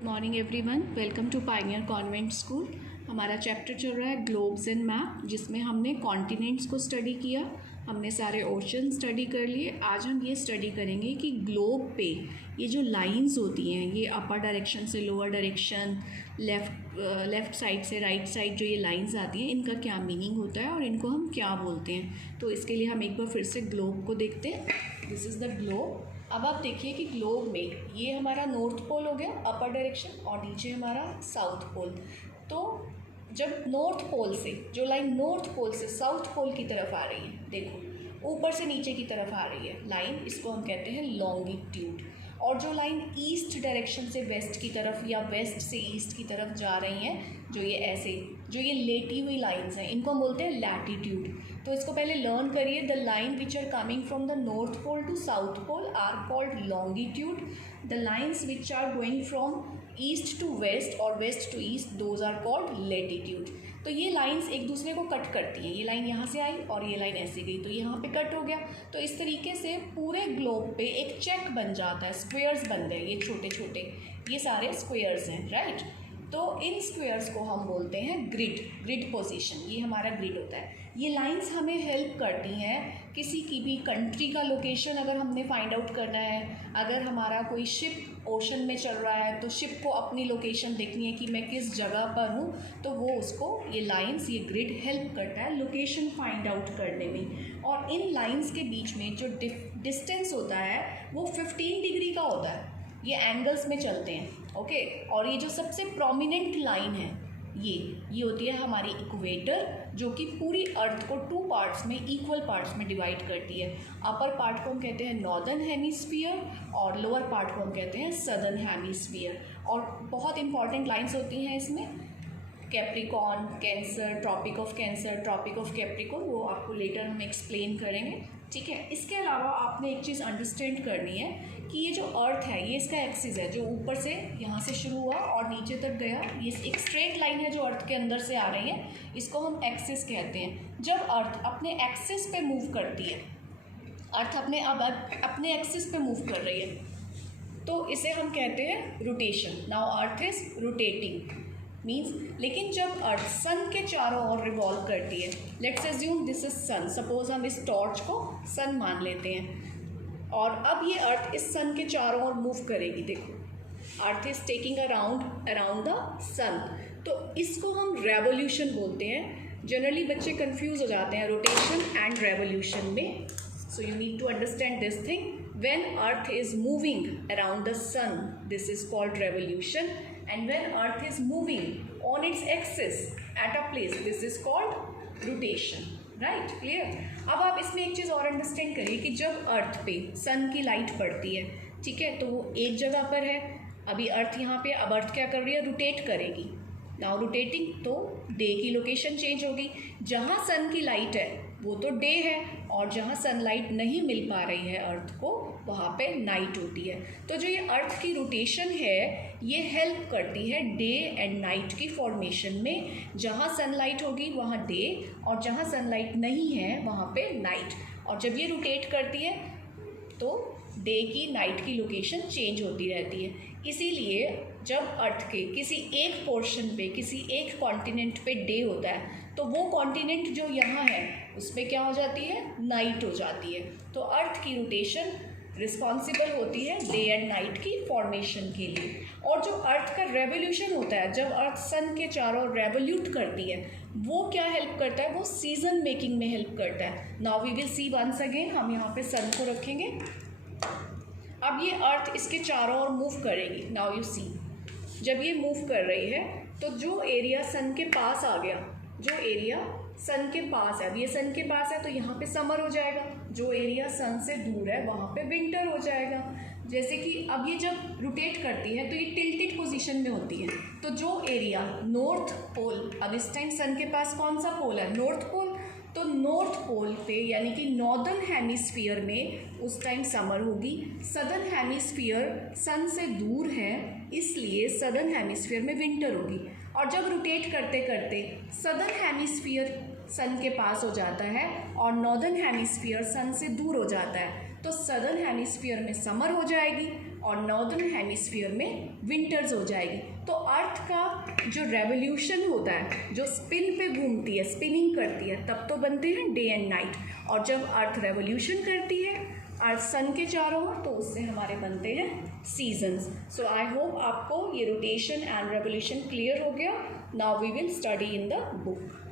Morning everyone, welcome to pioneer convent school. हमारा chapter चल रहा है ग्लोब्स एंड मैप, जिसमें हमने कॉन्टिनेंट्स को स्टडी किया, हमने सारे ओशन स्टडी कर लिए। आज हम ये स्टडी करेंगे कि ग्लोब पे ये जो लाइंस होती हैं, ये अपर डायरेक्शन से लोअर डायरेक्शन, लेफ़्ट साइड से राइट साइड, जो ये लाइंस आती हैं, इनका क्या मीनिंग होता है और इनको हम क्या बोलते हैं। तो इसके लिए हम एक बार फिर से ग्लोब को देखते हैं। This is the globe. अब आप देखिए कि ग्लोब में ये हमारा नॉर्थ पोल हो गया अपर डायरेक्शन, और नीचे हमारा साउथ पोल। तो जब नॉर्थ पोल से जो लाइन नॉर्थ पोल से साउथ पोल की तरफ आ रही है, देखो ऊपर से नीचे की तरफ आ रही है लाइन, इसको हम कहते हैं लॉन्गिट्यूड। और जो लाइन ईस्ट डायरेक्शन से वेस्ट की तरफ या वेस्ट से ईस्ट की तरफ जा रही हैं, जो ये ऐसे जो ये लेटी हुई लाइंस हैं, इनको हम बोलते हैं लैटिट्यूड। तो इसको पहले लर्न करिए। The line which are coming from the north pole to south pole are called longitude. The lines which are going from east to west और west to east, those are called latitude. तो ये lines एक दूसरे को cut करती हैं। ये line यहाँ से आई और ये लाइन ऐसे गई, तो यहाँ पे कट हो गया। तो इस तरीके से पूरे ग्लोब पे एक चेक बन जाता है, स्क्वेयर्स बन गए, ये छोटे छोटे, ये सारे स्क्वेयर्स हैं, राइट। तो इन स्क्वेयर्स को हम बोलते हैं ग्रिड पोजीशन। ये हमारा ग्रिड होता है। ये लाइंस हमें हेल्प करती हैं किसी की भी कंट्री का लोकेशन अगर हमने फाइंड आउट करना है, अगर हमारा कोई शिप ओशन में चल रहा है तो शिप को अपनी लोकेशन देखनी है कि मैं किस जगह पर हूँ, तो वो उसको ये लाइंस, ये ग्रिड हेल्प करता है लोकेशन फाइंड आउट करने में। और इन लाइंस के बीच में जो डिस्टेंस होता है वो 15 डिग्री का होता है। ये एंगल्स में चलते हैं, ओके। और ये जो सबसे प्रोमिनेंट लाइन है ये होती है हमारी इक्वेटर, जो कि पूरी अर्थ को 2 पार्ट्स में, इक्वल पार्ट्स में डिवाइड करती है। अपर पार्ट को हम कहते हैं नॉर्दर्न हेमिस्फीयर और लोअर पार्ट को हम कहते हैं सदर्न हेमिस्फीयर। और बहुत इंपॉर्टेंट लाइंस होती हैं इसमें, Capricorn, Cancer, tropic of Cancer, tropic of Capricorn, वो आपको लेटर हम एक्सप्लेन करेंगे, ठीक है। इसके अलावा आपने एक चीज़ अंडरस्टैंड करनी है कि ये जो अर्थ है, ये इसका एक्सिस है, जो ऊपर से यहाँ से शुरू हुआ और नीचे तक गया, ये एक स्ट्रेट लाइन है जो अर्थ के अंदर से आ रही है, इसको हम एक्सिस कहते हैं। जब अर्थ अपने एक्सिस पे मूव करती है, अर्थ अपने एक्सिस पे मूव कर रही है, तो इसे हम कहते हैं rotation. Now earth is rotating means. लेकिन जब अर्थ सन के चारों ओर रिवॉल्व करती है, let's assume this is sun, suppose हम इस टॉर्च को सन मान लेते हैं, और अब ये अर्थ इस सन के चारों ओर मूव करेगी। देखो earth is taking around the sun, तो इसको हम रेवोल्यूशन बोलते हैं। जनरली बच्चे कंफ्यूज हो जाते हैं रोटेशन एंड रेवोल्यूशन में, so you need to understand this thing. When earth is moving around the sun, this is called revolution, and when earth is moving on its axis at a place, this is called rotation, right? clear? अब आप इसमें एक चीज़ और understand करिए कि जब अर्थ पे सन की लाइट पड़ती है, ठीक है, तो वो एक जगह पर है, अभी अर्थ यहाँ पे, अब अर्थ क्या कर रही है, रोटेट करेगी। नाउ रोटेटिंग, तो डे की लोकेशन चेंज होगी। जहाँ सन की लाइट है वो तो डे है, और जहाँ सनलाइट नहीं मिल पा रही है अर्थ को, वहाँ पे नाइट होती है। तो जो ये अर्थ की रोटेशन है, ये हेल्प करती है डे एंड नाइट की फॉर्मेशन में। जहाँ सनलाइट होगी वहाँ डे, और जहाँ सनलाइट नहीं है वहाँ पे नाइट। और जब ये रोटेट करती है तो डे की, नाइट की लोकेशन चेंज होती रहती है। इसीलिए जब अर्थ के किसी एक पोर्शन पे, किसी एक कॉन्टिनेंट पे डे होता है, तो वो कॉन्टिनेंट जो यहाँ है उसमें क्या हो जाती है, नाइट हो जाती है। तो अर्थ की रोटेशन रिस्पॉन्सिबल होती है डे एंड नाइट की फॉर्मेशन के लिए। और जो अर्थ का रेवोल्यूशन होता है, जब अर्थ सन के चारों रेवोल्यूट करती है, वो क्या हेल्प करता है, वो सीजन मेकिंग में हेल्प करता है। Now we will see once again, हम यहाँ पे सन को रखेंगे। अब ये अर्थ इसके चारों ओर मूव करेगी। नाउ यू सी, जब ये मूव कर रही है तो जो एरिया सन के पास आ गया, जो एरिया सन के पास है, अब ये सन के पास है तो यहाँ पे समर हो जाएगा। जो एरिया सन से दूर है वहाँ पे विंटर हो जाएगा। जैसे कि अब ये जब रोटेट करती है तो ये टिल्टेड पोजीशन में होती है, तो जो एरिया नॉर्थ पोल, अब इस टाइम सन के पास कौन सा पोल है, नॉर्थ पोल, तो नॉर्थ पोल पे यानी कि नॉर्दर्न हेमिस्फीयर में उस टाइम समर होगी। सदर्न हेमिस्फीयर सन से दूर है, इसलिए सदर्न हेमिस्फीयर में विंटर होगी। और जब रोटेट करते करते सदर्न हेमिस्फीयर सन के पास हो जाता है और नॉर्दर्न हेमिस्फीयर सन से दूर हो जाता है, तो सदर्न हेमिस्फीयर में समर हो जाएगी और नॉर्दर्न हेमिस्फीयर में विंटर्स हो जाएगी। तो अर्थ का जो रेवोल्यूशन होता है, जो स्पिन पे घूमती है, स्पिनिंग करती है, तब तो बनते हैं डे एंड नाइट। और जब अर्थ रेवोल्यूशन करती है अर्थ सन के चारों ओर, तो उससे हमारे बनते हैं सीजन्स। सो आई होप आपको ये रोटेशन एंड रेवोल्यूशन क्लियर हो गया। Now we will study in the book.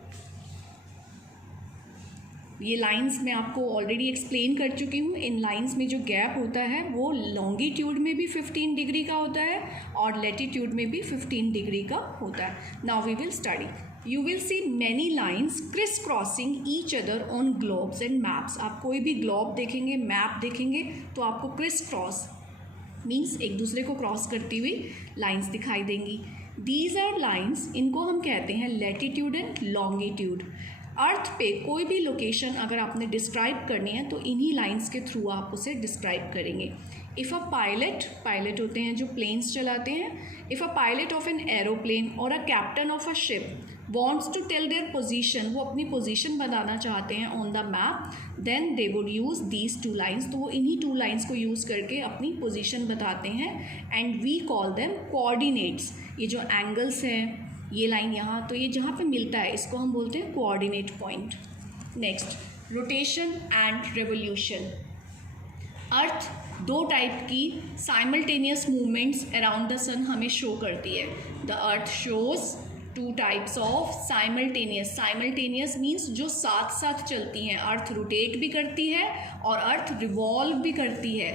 ये लाइंस मैं आपको ऑलरेडी एक्सप्लेन कर चुकी हूँ। इन लाइंस में जो गैप होता है वो लॉन्गिट्यूड में भी 15 डिग्री का होता है और लैटिट्यूड में भी 15 डिग्री का होता है। Now we will study. You will see many lines crisscrossing each other on globes and maps. आप कोई भी ग्लोब देखेंगे, मैप देखेंगे, तो आपको क्रिस क्रॉस मीन्स एक दूसरे को क्रॉस करती हुई लाइन्स दिखाई देंगी। दीज आर लाइन्स, इनको हम कहते हैं लैटिट्यूड एंड लॉन्गिट्यूड। अर्थ पे कोई भी लोकेशन अगर आपने डिस्क्राइब करनी है तो इन्हीं लाइंस के थ्रू आप उसे डिस्क्राइब करेंगे। इफ़ अ पायलट होते हैं जो प्लेन्स चलाते हैं, if a pilot of an aeroplane और a captain of a ship wants to tell their position, वो अपनी पोजीशन बताना चाहते हैं on the map, then they would use these two lines. तो वो इन्हीं टू लाइन्स को यूज़ करके अपनी पोजीशन बताते हैं। And we call them coordinates. ये जो एंगल्स हैं, ये लाइन यहाँ, तो ये जहाँ पे मिलता है इसको हम बोलते हैं coordinate point. Next, rotation and revolution. Earth दो टाइप की simultaneous movements around the sun हमें शो करती है। The earth shows two types of simultaneous means जो साथ साथ चलती हैं। अर्थ रोटेट भी करती है और अर्थ रिवॉल्व भी करती है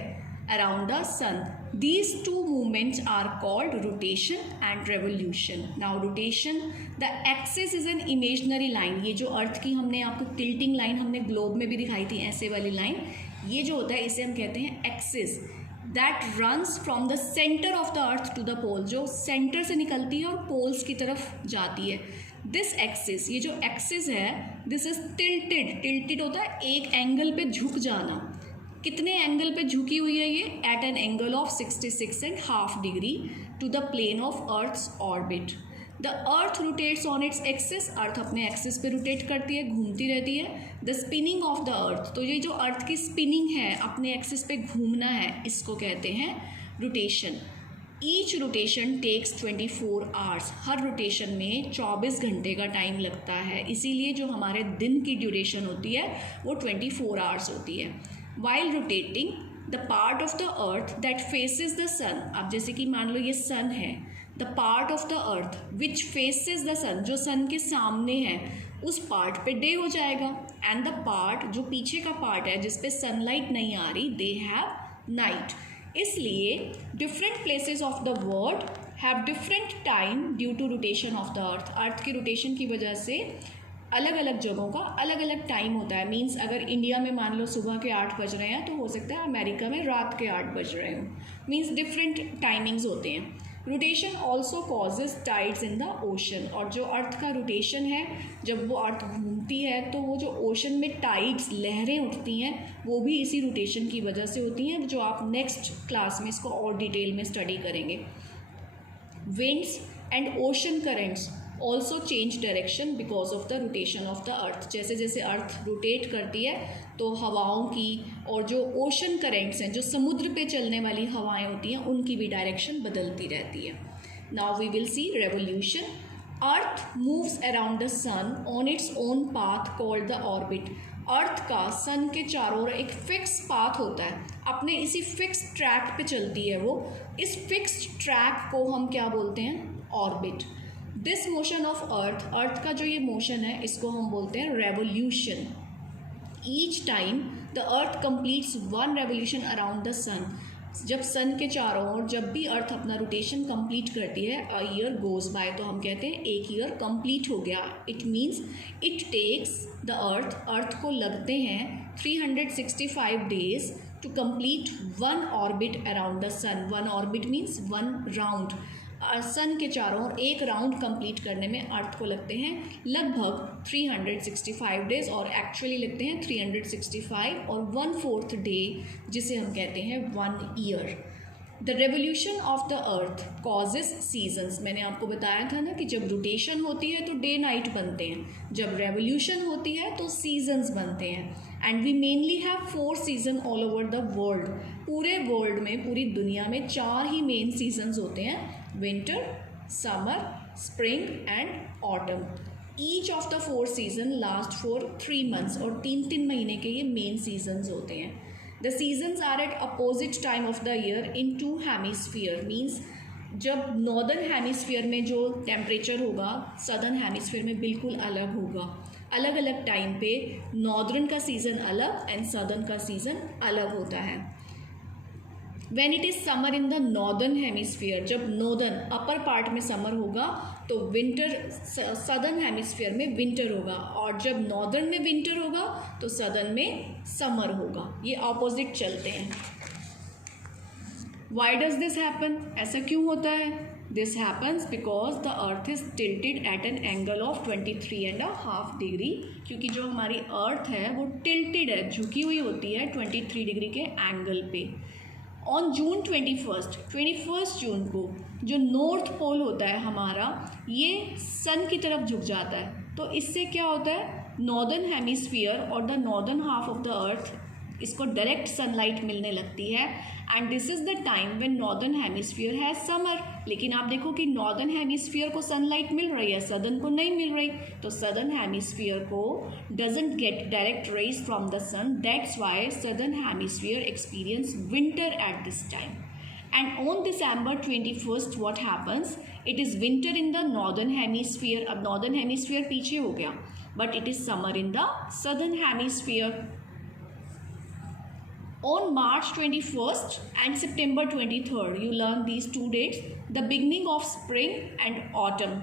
around the sun. These two movements are called rotation and revolution. Now rotation, the axis is an imaginary line. ये जो अर्थ की हमने आपको टिल्टिंग लाइन हमने ग्लोब में भी दिखाई थी, ऐसे वाली लाइन, ये जो होता है इसे हम कहते हैं axis. That runs from the centre of the earth to the pole, जो सेंटर से निकलती है और पोल्स की तरफ जाती है। दिस एक्सिस, ये जो एक्सिस है, दिस इज टिल्टेड होता है एक एंगल पे झुक जाना। कितने एंगल पे झुकी हुई है ये? At an angle of 66.5 degree to the plane of earth's orbit. The earth rotates on its axis, earth अपने एक्सिस पे रोटेट करती है, घूमती रहती है। The spinning of the earth, तो ये जो अर्थ की स्पिनिंग है, अपने एक्सिस पे घूमना है, इसको कहते हैं rotation. Each rotation takes 24 hours, हर रोटेशन में 24 घंटे का टाइम लगता है, इसीलिए जो हमारे दिन की ड्यूरेशन होती है वो 24 आवर्स होती है। While rotating, the part of the earth that faces the sun, अब जैसे कि मान लो ये सन है, the part of the earth which faces the sun, जो सन के सामने है, उस पार्ट पे डे हो जाएगा। एंड द पार्ट, जो पीछे का पार्ट है जिस पे सनलाइट नहीं आ रही, दे हैव नाइट। इसलिए different places of the world have different time due to rotation of the earth. Earth की रोटेशन की वजह से अलग अलग जगहों का अलग अलग टाइम होता है। मीन्स अगर इंडिया में मान लो सुबह के 8 बज रहे हैं तो हो सकता है अमेरिका में रात के 8 बज रहे हों। मीन्स डिफरेंट टाइमिंग्स होते हैं। Rotation also causes tides in the ocean, और जो अर्थ का रोटेशन है, जब वो अर्थ घूमती है तो वो जो ओशन में टाइड्स, लहरें उठती हैं, वो भी इसी रोटेशन की वजह से होती हैं, जो आप नेक्स्ट क्लास में इसको और डिटेल में स्टडी करेंगे। Winds and ocean currents also change direction because of the rotation of the अर्थ। जैसे जैसे अर्थ रोटेट करती है तो हवाओं की और जो ओशन करेंट्स हैं, जो समुद्र पे चलने वाली हवाएं होती हैं, उनकी भी डायरेक्शन बदलती रहती है। Now we will see revolution. Earth moves around the sun on its own path called the orbit. Earth का सन के चारों ओर एक फिक्स पाथ होता है, अपने इसी फिक्स ट्रैक पे चलती है वो। इस फिक्स्ड ट्रैक को हम क्या बोलते हैं? Orbit. This motion of earth का जो ये मोशन है, इसको हम बोलते हैं revolution. Each time the earth completes one revolution around the sun. जब सन के चारों ओर जब भी अर्थ अपना रोटेशन कंप्लीट करती है, अ ईयर गोज बाय, तो हम कहते हैं एक ईयर कंप्लीट हो गया। It means it takes the earth को लगते हैं 365 days to complete one orbit around the sun. One orbit means one round. Sun के चारों ओर एक राउंड कंप्लीट करने में अर्थ को लगते हैं लगभग 365 डेज, और एक्चुअली लगते हैं 365 और 1/4 डे, जिसे हम कहते हैं 1 year. The revolution of the earth causes seasons. मैंने आपको बताया था ना कि जब रोटेशन होती है तो डे नाइट बनते हैं, जब रेवोल्यूशन होती है तो सीजन्स बनते हैं। And we mainly have 4 season all over the world. पूरे वर्ल्ड में, पूरी दुनिया में 4 ही मेन सीजन्स होते हैं, winter, summer, spring and autumn. Each of the 4 season last for 3 months, और 3-3 महीने के ये मेन सीजन्स होते हैं। The seasons are at opposite time of the year in 2 hemisphere, means जब नॉर्दर्न हेमिस्फीयर में जो टेम्परेचर होगा सदर्न हेमिस्फीयर में बिल्कुल अलग होगा। अलग अलग टाइम पे नॉर्दर्न का सीज़न अलग एंड सदर्न का सीज़न अलग होता है। When it is summer in the northern hemisphere, जब नॉर्दर्न अपर पार्ट में समर होगा तो विंटर सदर्न हेमिस्फीयर में विंटर होगा, और जब नॉर्दर्न में विंटर होगा तो सदर्न में समर होगा। ये ऑपोजिट चलते हैं। Why does this happen? ऐसा क्यों होता है? This happens because the earth is tilted at an angle of 23.5 degree, क्योंकि जो हमारी अर्थ है वो टिल्टेड है, झुकी हुई होती है 23 डिग्री के एंगल पे। ऑन जून 21 जून को जो नॉर्थ पोल होता है हमारा, ये सन की तरफ झुक जाता है। तो इससे क्या होता है, नॉर्दर्न हेमिस्फीयर और the northern half of the earth, इसको डायरेक्ट सनलाइट मिलने लगती है, and this is the time when northern hemisphere has summer. लेकिन आप देखो कि नॉर्दर्न हेमिस्फीयर को सनलाइट मिल रही है, सदर्न को नहीं मिल रही, तो सदर्न हेमिस्फीयर को doesn't get direct rays from the sun, that's why southern hemisphere experience winter at this time. And on December 21 what happens, it is winter in the northern hemisphere। अब northern hemisphere पीछे हो गया, but it is summer in the southern hemisphere. On March 21st and September 23rd, you learn these 2 dates, the beginning of spring and autumn.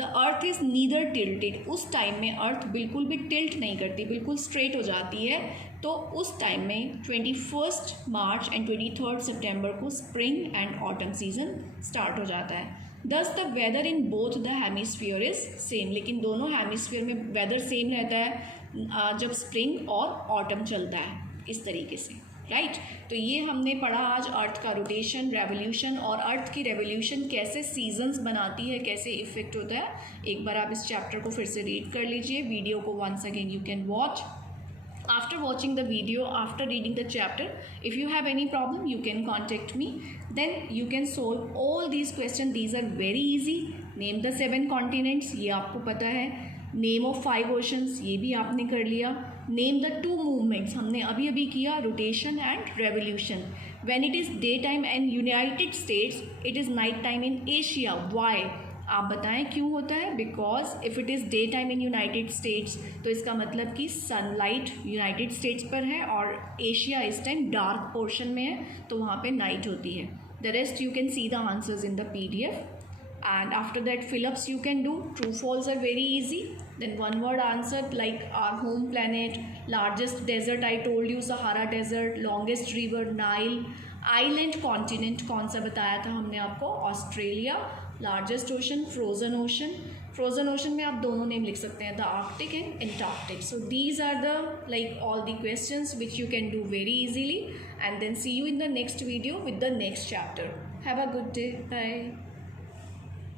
The earth is neither tilted। उस time में अर्थ बिल्कुल भी tilt नहीं करती, बिल्कुल straight हो जाती है। तो उस टाइम में 21 मार्च एंड 23 सितंबर को spring and autumn season start हो जाता है। Thus the weather in both the hemisphere is same, लेकिन दोनों हेमिस्फीयर में वेदर सेम रहता है जब स्प्रिंग और ऑटम चलता है, इस तरीके से, राइट। तो ये हमने पढ़ा आज अर्थ का रोटेशन, रेवोल्यूशन, और अर्थ की रेवोल्यूशन कैसे सीजन्स बनाती है, कैसे इफेक्ट होता है। एक बार आप इस चैप्टर को फिर से रीड कर लीजिए, वीडियो को once again you can watch. After watching the video, after reading the chapter, if you have any problem you can contact me, then you can solve all these questions. These are very easy. Name the 7 continents, ये आपको पता है। Name of 5 oceans, ये भी आपने कर लिया। Name the 2 movements, हमने अभी अभी किया, rotation and revolution. When it is daytime in United States, it is night time in Asia. Why? आप बताएं क्यों होता है? Because if it is day time in United states, तो इसका मतलब कि सनलाइट यूनाइटेड स्टेट्स पर है और एशिया इस टाइम डार्क पोर्शन में है, तो वहाँ पे नाइट होती है। The rest you can see the answers in the PDF, and after that fill-ups you can do. True false are very easy. Then one word answer like our home planet, largest desert I told you Sahara desert, longest river Nile, island continent कौन सा बताया था हमने आपको, Australia, largest ocean frozen ocean. Frozen ocean में आप दोनों name लिख सकते हैं, the Arctic and Antarctic. So these are the like all the questions which you can do very easily, and then see you in the next video with the next chapter. Have a good day. Bye.